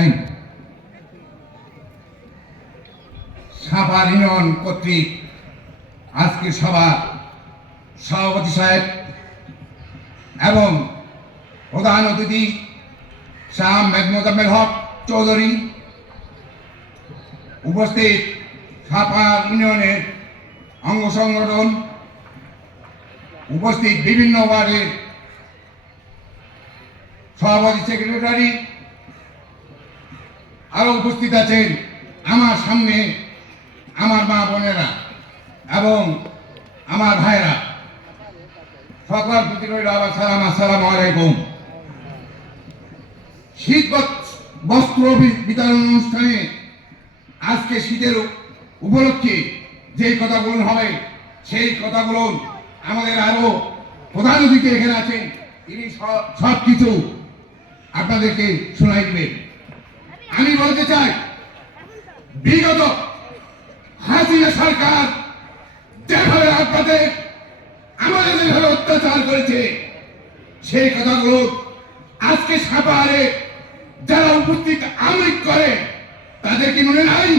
আইন সাভার ইউনিয়ন কর্তৃক আজকের সভা সভাপতি সাহেব এবং প্রধান অতিথি শাহ মোজাম্মেল হক চৌধুরী, উপস্থিত সাভার ইউনিয়নের অঙ্গ সংগঠন, উপস্থিত বিভিন্ন ওয়ার্ডের সভাপতি সেক্রেটারি, আরো উপস্থিত আছেন আমার সামনে আমার মা বোনেরা এবং আমার ভাইরা, সকল প্রতি রইল আবার সালাম, আসসালামু আলাইকুম। শীত বস্ত্র বিতরণ অনুষ্ঠানে আজকে শীতের উপলক্ষে যে কথাগুলো হবে সেই কথাগুলো আমাদের আরো প্রধান অতিথি এখানে আছেন, তিনি সব কিছু আপনাদেরকে শোনাই দিবেন। আমি বলতে চাই, বিগত হাসিনা সরকার যেভাবে আপনাদের আমাদের যেভাবে অত্যাচার করেছে সেই কথাগুলো আজকে সাভারে যারা উপস্থিত আমলিক করে তাদের কি মনে নাই?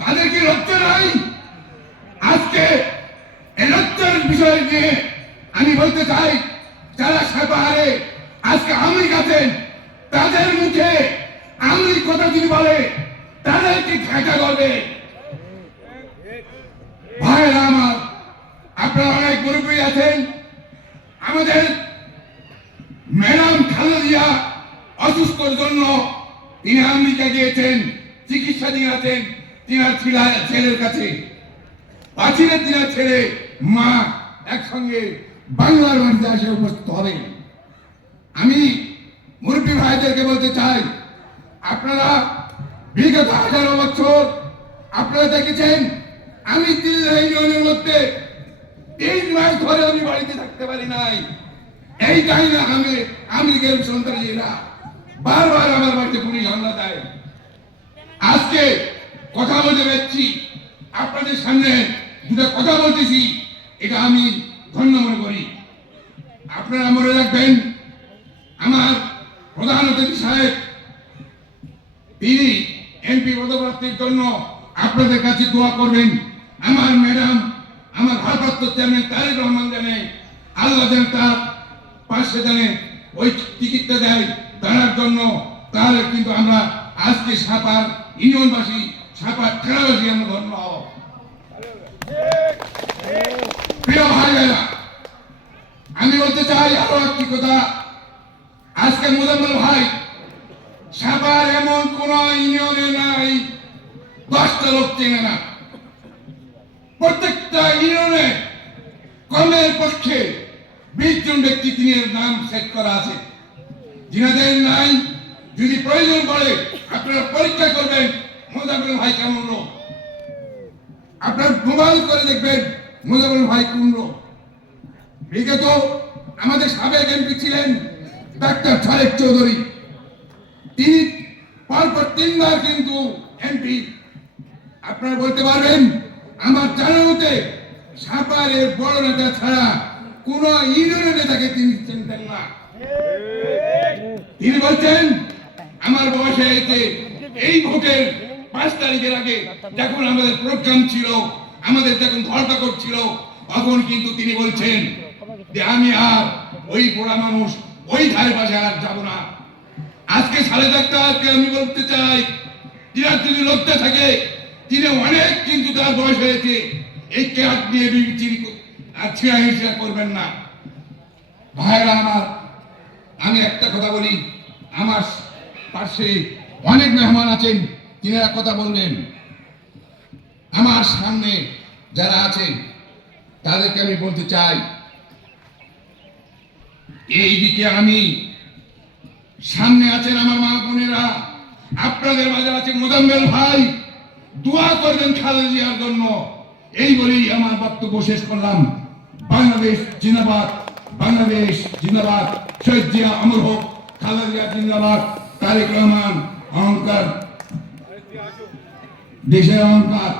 তাদের কি লজ্জা নাই? আজকে এই লজ্জার বিষয় নিয়ে আমি বলতে চাই, যারা সাভারে আজকে আমলিক আছেন তাদের মুখে আমলিক কথা যদি বলে তাদেরকে ঠেকা করবে। ভাইরা আমার, আপনারা অনেক মুরব্বী আছেন। আমাদের ম্যাডাম খালেদা অসুস্থর জন্য তিনি আমেরিকা গিয়েছেন, চিকিৎসা দিয়ে আছেন তিনার ছেলের কাছে। পাঁচিলের তিনার ছেলে মা একসঙ্গে বাংলার মাটিতে এসে উপস্থিত হবেন। আমি মুরব্বী ভাইদেরকে বলতে চাই, আপনারা বিগত 18 বছর আপনারা দেখেছেন আমি দিল্লি ইউনিয়নের মধ্যে 3 মাস ধরে আমি বাড়িতে থাকতে পারি নাই। এই কাহিনী আমি সন্ত্রাসীরা বারবার আমার বাড়িতে পুলিশ হামলা দেয়। আজকে কথা বলতে পারছি, আপনাদের সামনে দুটো কথা বলতেছি, এটা আমি ধন্য মনে করি। আপনারা মনে রাখবেন, আমার প্রধান অতিথি সাহেব তিনি এমপি পদপ্রার্থীর জন্য আপনাদের কাছে দোয়া করবেন। আমার ম্যাডাম, আমার ভারপ্রাপ্ত চেয়ারম্যান তারেক রহমান জানে আল্লাহ যেন তার পাশে জানে ওই টিকিটটা দেয় তার জন্য। তাহলে কিন্তু আমরা আজকে সাভার ইউনিয়নবাসী, সাভার থানাবাসী আমরা ধন্য হব। প্রিয় ভাইয়েরা, আমি বলতে চাই আরো একটি কথা। আজকে মোজাম্মেল ভাই, সাভার এমন কোন ইউনিয়নে নাই 10টা লোক চেনে না। প্রত্যেকটা ইউনিয়নে কমের পক্ষে 20 জন ব্যক্তি তিনি নাম সেট করা আছে। যিনাদের নাই, যদি প্রয়োজন পড়ে আপনারা পরীক্ষা করবেন মোজাম্মেল ভাই কেমন লোক, আপনার মোবাইল করে দেখবেন মোজাম্মেল ভাই কোন লোক। বিগত আমাদের সাবেক এমপি ছিলেন ডাক্তার তারেক চৌধুরী, তিনি পরপর 3 বার কিন্তু এমপি। আপনারা বলতে পারবেন, আমার জানা মতে সাভারের বড় নেতা ছাড়া কোন ইউনিয়নের নেতাকে তিনি চিনতেন না। তিনি বলছেন, আমার বয়স হয়েছে, এই ভোটের 5 তারিখের আগে যখন আমাদের প্রোগ্রাম ছিল, আমাদের যখন ধরপাকড় ছিল, তখন কিন্তু তিনি বলছেন যে আমি আর ওই বুড়া মানুষ ওই ধারে পাশে আর যাব না। আজকে সাড়ে ডাক্তারকে আমি বলতে চাই, তিনার যদি লজ্জা থাকে, তিনি অনেক কিন্তু তার বয়স হয়েছে, এই কেয়ার নিয়ে ছিঁড়া করবেন না। ভাইরা আমার, আমি একটা কথা বলি, আমার পাশে অনেক মেহমান আছেন, তিনারা কথা বলবেন। আমার সামনে যারা আছেন তাদেরকে আমি বলতে চাই, এইদিকে আমি সামনে আছেন আমার মা বোনেরা, আপনাদের মাঝে আছে মোজাম্মেল ভাই, দোয়া করবেন খালেদা জিয়ার জন্য। এই বলেই আমার বক্তব্য শেষ করলাম। বাংলাদেশ জিন্দাবাদ, বাংলাদেশ জিন্দাবাদ, শহীদ জিয়া অমর হোক, খালেদা জিয়া জিন্দাবাদ, তারেক রহমান অহংকার, দেশের অহংকার,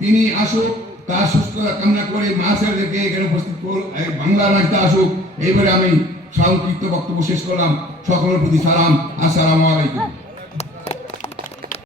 তিনি আসুক, তার সুস্থতা কামনা করে মাছেরদেরকে এখানে উপস্থিত বাংলার মাটিতে আসুক। এইবারে আমি সংক্ষিপ্ত বক্তব্য শেষ করলাম। সকলের প্রতি সালাম, আসসালামু আলাইকুম।